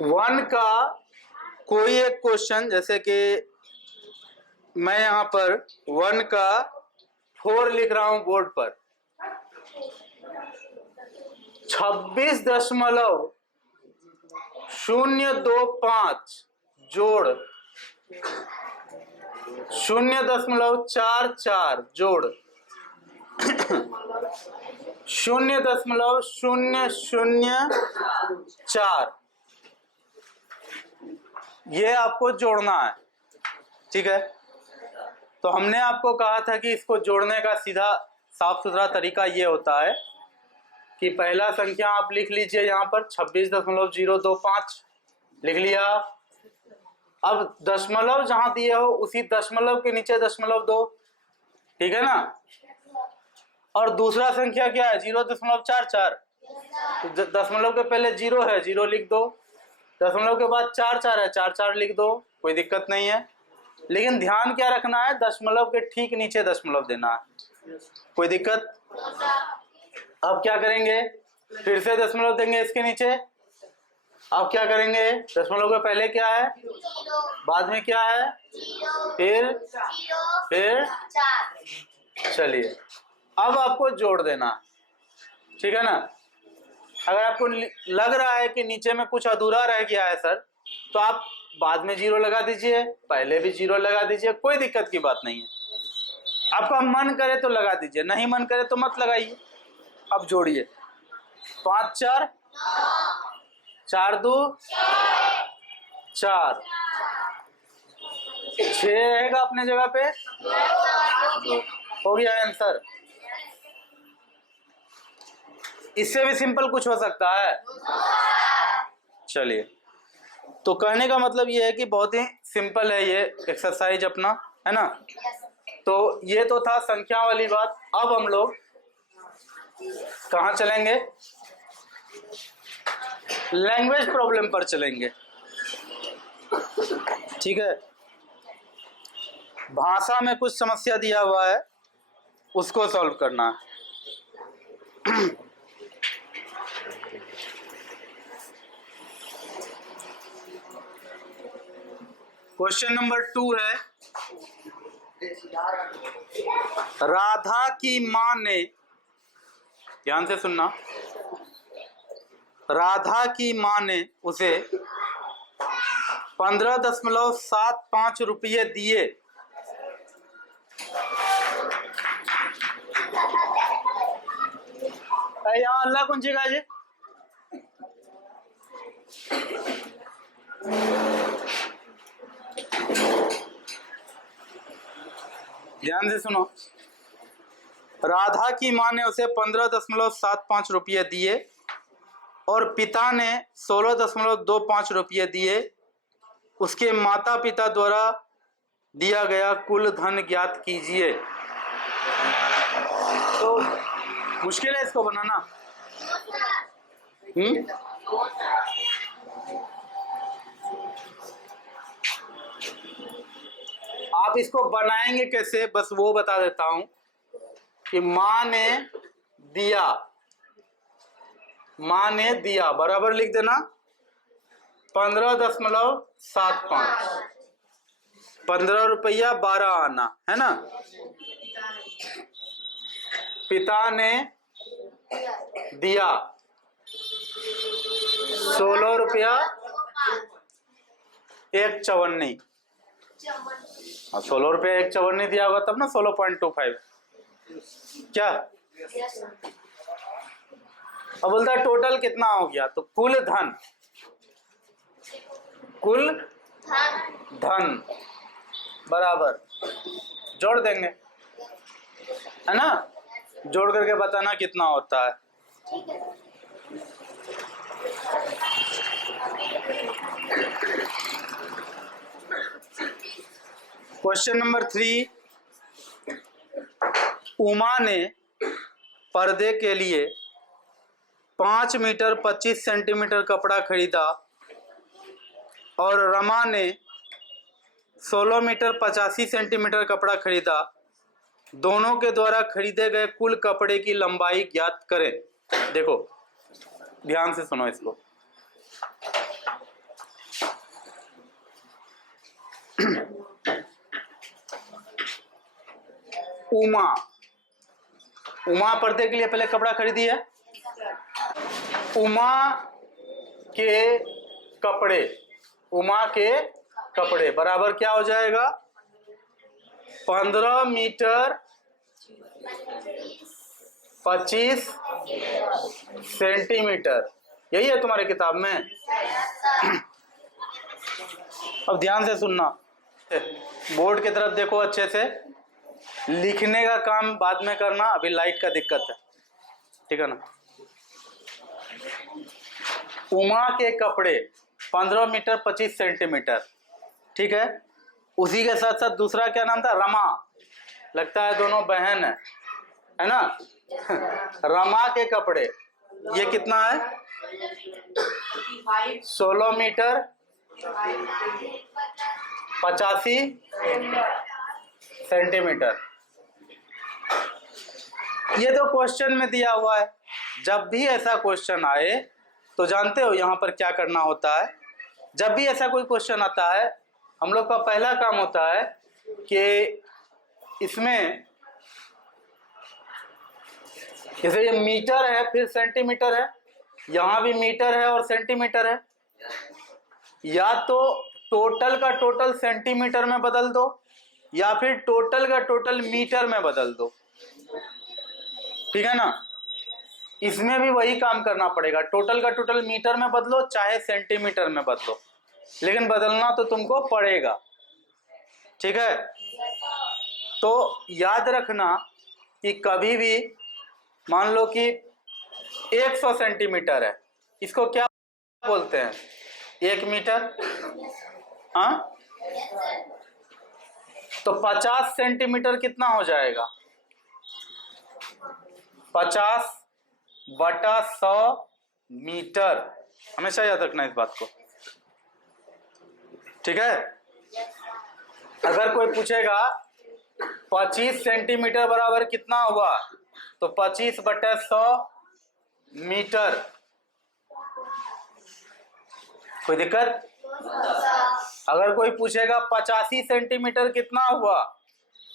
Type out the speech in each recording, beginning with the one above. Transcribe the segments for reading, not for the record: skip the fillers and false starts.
One का कोई एक क्वेश्चन, जैसे कि मैं यहाँ पर वन का 4 लिख रहा हूं बोर्ड पर, 26.025 जोड़ 0.44 जोड़ 0.004 ये आपको जोड़ना है। ठीक है, तो हमने आपको कहा था कि इसको जोड़ने का सीधा साफ सुथरा तरीका ये होता है कि पहला संख्या आप लिख लीजिए यहाँ पर 26.025 लिख लिया। अब दशमलव जहां दिए हो उसी दशमलव के नीचे दशमलव दो, ठीक है ना। और दूसरा संख्या क्या है 0.44, तो दशमलव के पहले 0 है, 0 लिख दो। दशमलव के बाद 4 है, 4 लिख दो, कोई दिक्कत नहीं है। लेकिन ध्यान क्या रखना है, दशमलव के ठीक नीचे दशमलव देना है, कोई दिक्कत। अब क्या करेंगे, फिर से दशमलव देंगे इसके नीचे। अब क्या करेंगे, दशमलव के पहले क्या है, बाद में क्या है, फिर चलिए अब आपको जोड़ देना, ठीक है ना। अगर आपको लग रहा है कि नीचे में कुछ अधूरा रह गया है सर, तो आप बाद में 0 लगा दीजिए, पहले भी 0 लगा दीजिए, कोई दिक्कत की बात नहीं है। आपका मन करे तो लगा दीजिए, नहीं मन करे तो मत लगाइए। अब जोड़िए, 5 4 4 2 4 6 रहेगा अपने जगह पे, हो गया आंसर। इससे भी सिंपल कुछ हो सकता है। चलिए, तो कहने का मतलब ये है कि बहुत ही सिंपल है ये एक्सरसाइज अपना, है ना। तो ये तो था संख्या वाली बात। अब हम लोग कहाँ चलेंगे, लैंग्वेज प्रॉब्लम पर चलेंगे, ठीक है। भाषा में कुछ समस्या दिया हुआ है, उसको सॉल्व करना है। क्वेश्चन नंबर 2 है, राधा की मां ने, ध्यान से सुनना, राधा की मां ने उसे 15.75 रुपये दिए। यहाँ अल्लाह कौन सी जी, ध्यान से सुनो। राधा की मां ने उसे 15.75 रुपये दिए और पिता ने 16.25 रुपये दिए। उसके माता पिता द्वारा दिया गया कुल धन ज्ञात कीजिए। तो मुश्किल है इसको बनाना। आप इसको बनाएंगे कैसे, बस वो बता देता हूं कि मां ने दिया, मां ने दिया बराबर लिख देना 15.75, 15 रुपया 12 आना, है ना। पिता ने दिया 16 रुपया 1 चवन्नी, 16 रुपया 1 चवन्नी दिया होगा तब ना 16.25 क्या। अब बोलता है टोटल कितना हो गया, तो कुल धन, कुल धन बराबर जोड़ देंगे, है ना। जोड़ करके बताना कितना होता है। क्वेश्चन नंबर 3, उमा ने पर्दे के लिए 5 मीटर 25 सेंटीमीटर कपड़ा खरीदा और रमा ने 16 मीटर 85 सेंटीमीटर कपड़ा खरीदा। दोनों के द्वारा खरीदे गए कुल कपड़े की लंबाई ज्ञात करें। देखो ध्यान से सुनो इसको। उमा, उमा पर्दे के लिए पहले कपड़ा खरीदी है। उमा के कपड़े, उमा के कपड़े बराबर क्या हो जाएगा? 15 मीटर 25 सेंटीमीटर। यही है तुम्हारे किताब में। अब ध्यान से सुनना, बोर्ड की तरफ देखो अच्छे से। लिखने का काम बाद में करना, अभी लाइट का दिक्कत है, ठीक है ना। उमा के कपड़े 15 मीटर 25 सेंटीमीटर, ठीक है। उसी के साथ साथ दूसरा क्या नाम था? रमा, लगता है दोनों बहन है ना। रमा के कपड़े ये कितना है? 16 मीटर 85 सेंटीमीटर। ये तो क्वेश्चन में दिया हुआ है। जब भी ऐसा क्वेश्चन आए तो जानते हो यहाँ पर क्या करना होता है। जब भी ऐसा कोई क्वेश्चन आता है, हम लोग का पहला काम होता है कि इसमें जैसे ये मीटर है, फिर सेंटीमीटर है, यहाँ भी मीटर है और सेंटीमीटर है। या तो टोटल का टोटल सेंटीमीटर में बदल दो, या फिर टोटल का टोटल मीटर में बदल दो, ठीक है ना। इसमें भी वही काम करना पड़ेगा। टोटल का टोटल मीटर में बदलो चाहे सेंटीमीटर में बदलो, लेकिन बदलना तो तुमको पड़ेगा, ठीक है। तो याद रखना कि कभी भी मान लो कि 100 सेंटीमीटर है, इसको क्या बोलते हैं? 1 मीटर। हाँ, तो 50 सेंटीमीटर कितना हो जाएगा? 50 बटा 100 मीटर। हमेशा याद रखना इस बात को, ठीक है। अगर कोई पूछेगा 25 सेंटीमीटर बराबर कितना हुआ, तो 25 बटा 100 मीटर। कोई दिक्कत? अगर कोई पूछेगा 85 सेंटीमीटर कितना हुआ,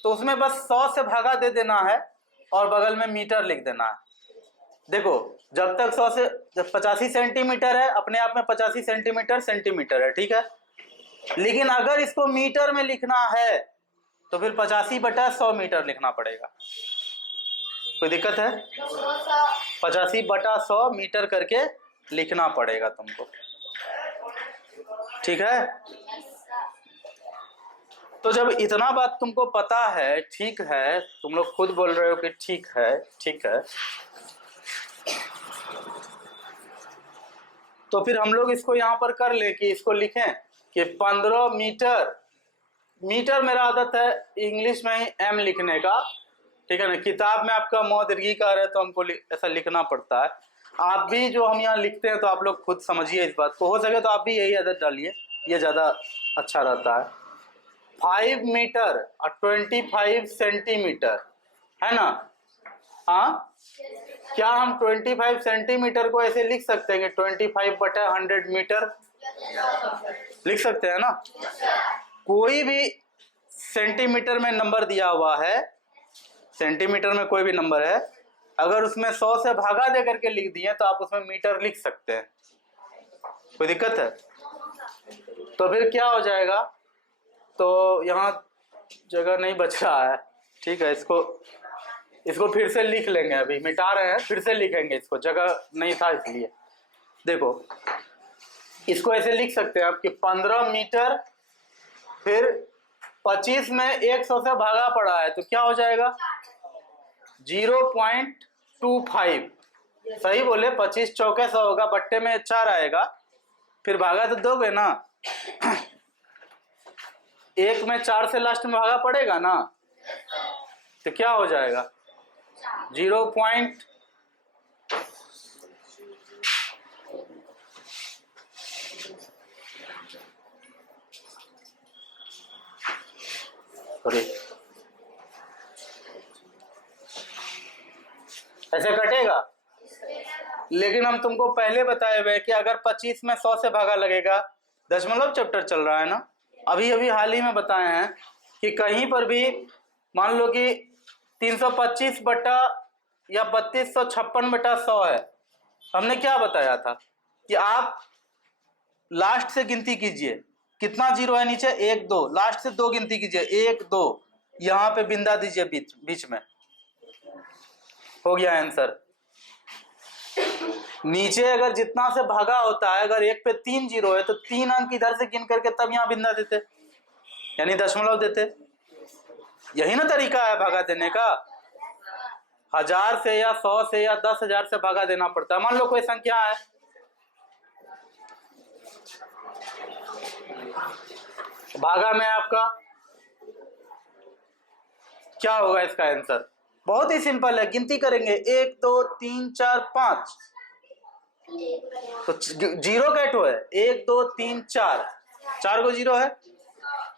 तो उसमें बस 100 से भागा दे देना है और बगल में मीटर लिख देना है। देखो, जब तक 100 से, जब 85 सेंटीमीटर है, अपने आप में 85 सेंटीमीटर सेंटीमीटर है, ठीक है। लेकिन अगर इसको मीटर में लिखना है तो फिर 85 बटा 100 मीटर लिखना पड़ेगा। कोई दिक्कत है? 85 बटा 100 मीटर करके लिखना पड़ेगा तुमको, ठीक है। तो जब इतना बात तुमको पता है, ठीक है, तुम लोग खुद बोल रहे हो कि ठीक है, ठीक है, तो फिर हम लोग इसको यहाँ पर कर ले कि इसको लिखें कि 15 मीटर। मीटर मेरा आदत है इंग्लिश में ही एम लिखने का, ठीक है ना। किताब में आपका म दीर्घिकार है तो हमको ऐसा लिखना पड़ता है। आप भी जो हम यहाँ लिखते हैं तो आप लोग खुद समझिए इस बात को। हो सके तो आप भी यही आदत डालिए, ये ज़्यादा अच्छा रहता है। 5 मीटर और 25 सेंटीमीटर, है ना। हाँ, क्या हम 25 सेंटीमीटर को ऐसे लिख सकते हैं कि 25 बटा 100 मीटर? लिख सकते हैं ना। कोई भी सेंटीमीटर में नंबर दिया हुआ है, सेंटीमीटर में कोई भी नंबर है, अगर उसमें 100 से भागा दे करके लिख दिए तो आप उसमें मीटर लिख सकते हैं। कोई दिक्कत है? तो फिर क्या हो जाएगा? तो यहाँ जगह नहीं बच रहा है, ठीक है। इसको फिर से लिख लेंगे, अभी मिटा रहे हैं, फिर से लिखेंगे इसको, जगह नहीं था इसलिए। देखो, इसको ऐसे लिख सकते हैं आप कि 15 मीटर, फिर 25 में 100 से भागा पड़ा है तो क्या हो जाएगा? 0.25। सही बोले, 25 चौके 100 होगा, बट्टे में 4 आएगा, फिर भागा तो दोगे ना। एक में 4 से लास्ट में भागा पड़ेगा ना, तो क्या हो जाएगा? 0. ऐसे कटेगा। लेकिन हम तुमको पहले बताए हुए कि अगर 25 में 100 से भागा लगेगा, दशमलव चैप्टर चल रहा है ना, अभी अभी हाल ही में बताए हैं कि कहीं पर भी मान लो कि 325 बटा या 3256/100 है। हमने क्या बताया था कि आप लास्ट से गिनती कीजिए, कितना जीरो है नीचे, 1 2, लास्ट से 2 गिनती कीजिए, 1 2, यहां पे बिंदा दीजिए बीच में, हो गया आंसर। नीचे अगर जितना से भागा होता है, अगर 1 पे 3 जीरो है तो 3 अंक इधर से गिन करके तब यहां बिंदा देते, यानी दशमलव देते। यही ना तरीका है भागा देने का। 1000 से या 100 से या 10,000 से भागा देना पड़ता है। मान लो कोई संख्या है, भागा में आपका क्या होगा इसका आंसर? बहुत ही सिंपल है, गिनती करेंगे 1 2 3 4 5, तो जीरो कैटो है, 1 2 3 4, 4 को जीरो है।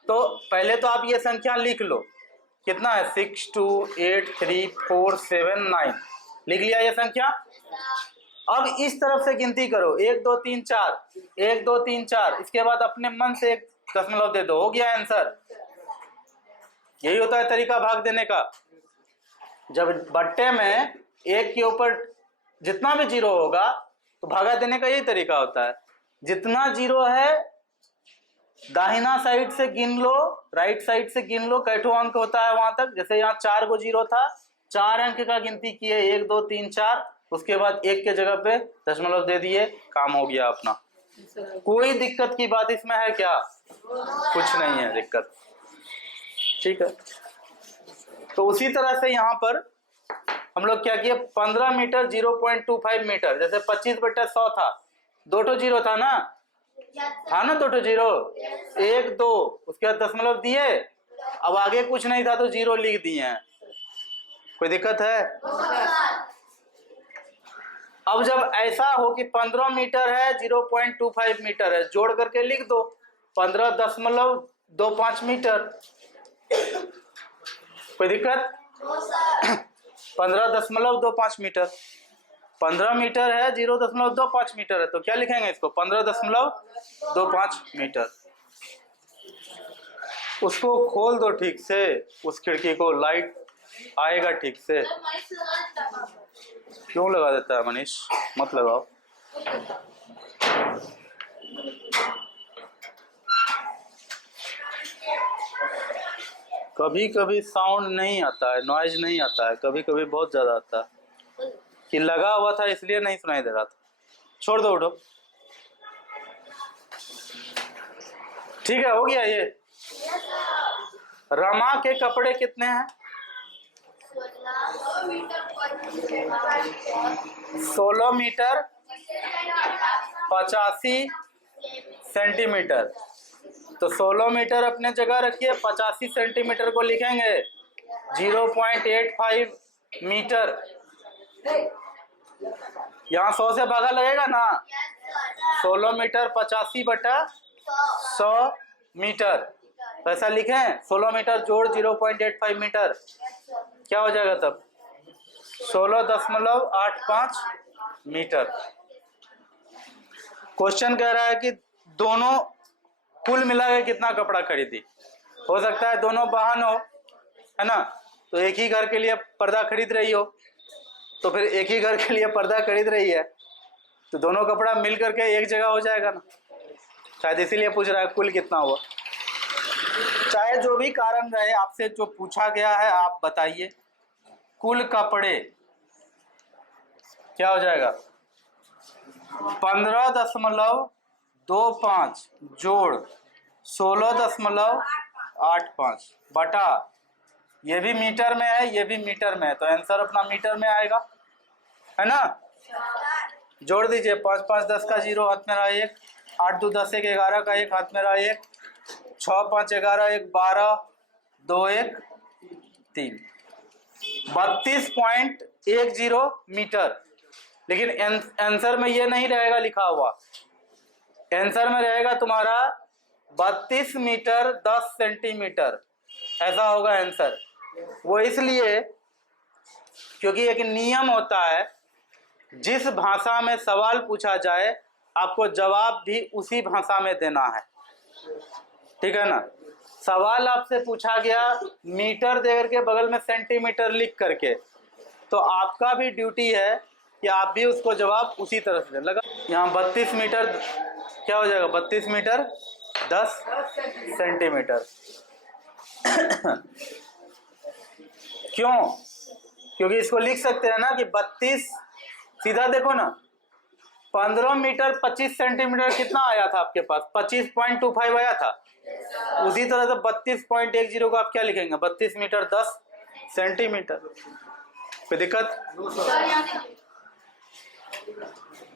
तो पहले तो आप ये संख्या लिख लो, कितना है 6 2 8 3 4 7 9, लिख लिया ये संख्या। अब इस तरफ से गिनती करो, 1 2 3 4, 1 2 3 4, इसके बाद अपने मन से एक दशमलव दे दो, हो गया आंसर। यही होता है तरीका भाग देने का। जब बट्टे में एक के ऊपर जितना भी जीरो होगा तो भागा देने का यही तरीका होता है। जितना जीरो है दाहिना साइड से गिन लो, राइट साइड से गिन लो, कैठो अंक होता है वहां तक। जैसे यहाँ 4 को जीरो था, 4 अंक का गिनती किए, 1 2 3 4, उसके बाद 1 के जगह पे दशमलव दे दिए, काम हो गया अपना। कोई दिक्कत की बात इसमें है क्या? कुछ नहीं है दिक्कत, ठीक है। तो उसी तरह से यहाँ पर हम लोग क्या किए, 15 मीटर 0.25 मीटर, जैसे 25/100 था, 2 जीरो था ना, 2 जीरो, 1 2, उसके बाद दशमलव दिए, अब आगे कुछ नहीं था तो जीरो लिख दिए हैं। कोई दिक्कत है? अब जब ऐसा हो कि 15 मीटर है, 0.25 मीटर है, जोड़ करके लिख दो 15.25 मीटर। कोई दिक्कत? 15.25 मीटर, 15 मीटर है, 0.25 मीटर है, तो क्या लिखेंगे इसको, 15.25 मीटर। उसको खोल दो ठीक से, उस खिड़की को, लाइट आएगा ठीक से। क्यों लगा देता है मनीष? मत लगाओ। कभी कभी साउंड नहीं आता है, नॉइज नहीं आता है, कभी कभी बहुत ज्यादा आता है। कि लगा हुआ था इसलिए नहीं सुनाई दे रहा था। छोड़ दो, उठो। ठीक है, हो गया ये। रमा के कपड़े कितने हैं? 16 मीटर 85 सेंटीमीटर। तो 16 मीटर अपने जगह रखिए, 85 सेंटीमीटर को लिखेंगे 0.85 मीटर। यहाँ 100 से भागा लगेगा ना, 16 मीटर 85/100 मीटर, तो ऐसा लिखें। 16 मीटर जोड़ 0.85 मीटर, क्या हो जाएगा तब? 16.85 मीटर। क्वेश्चन कह रहा है कि दोनों कुल मिला के कितना कपड़ा खरीदी। हो सकता है दोनों बहन हो, है ना, तो एक ही घर के लिए पर्दा खरीद रही हो, तो फिर एक ही घर के लिए पर्दा खरीद रही है तो दोनों कपड़ा मिल करके एक जगह हो जाएगा ना, शायद इसीलिए पूछ रहा है कुल कितना हुआ। चाहे जो भी कारण रहे, आपसे जो पूछा गया है आप बताइए। कुल कपड़े क्या हो जाएगा? 15.25 जोड़ 16.85 बटा, ये भी मीटर में है, ये भी मीटर में है, तो आंसर अपना मीटर में आएगा, है ना। जोड़ दीजिए, 5 5 10 का 0 हाथ में रहा 1, 8 2 10 1 11 का 1 हाथ में रहा 1, 6 5 11 1 12 2 1 3, 32.10 मीटर। लेकिन आंसर में ये नहीं रहेगा लिखा हुआ, आंसर में रहेगा तुम्हारा 32 मीटर 10 सेंटीमीटर, ऐसा होगा आंसर। वो इसलिए क्योंकि एक नियम होता है, जिस भाषा में सवाल पूछा जाए आपको जवाब भी उसी भाषा में देना है। ठीक है ना। सवाल आपसे पूछा गया मीटर देकर के बगल में सेंटीमीटर लिख करके, तो आपका भी ड्यूटी है कि आप भी उसको जवाब उसी तरह से लगा। यहाँ 32 मीटर क्या हो जाएगा, 32 मीटर 10 सेंटीमीटर। क्यों? क्योंकि इसको लिख सकते हैं ना कि 32, सीधा देखो ना, 15 मीटर 25 सेंटीमीटर कितना आया था आपके पास, 25.25 आया था। उसी तरह से 32.10 को आप क्या लिखेंगे, 32 मीटर 10 सेंटीमीटर। कोई दिक्कत?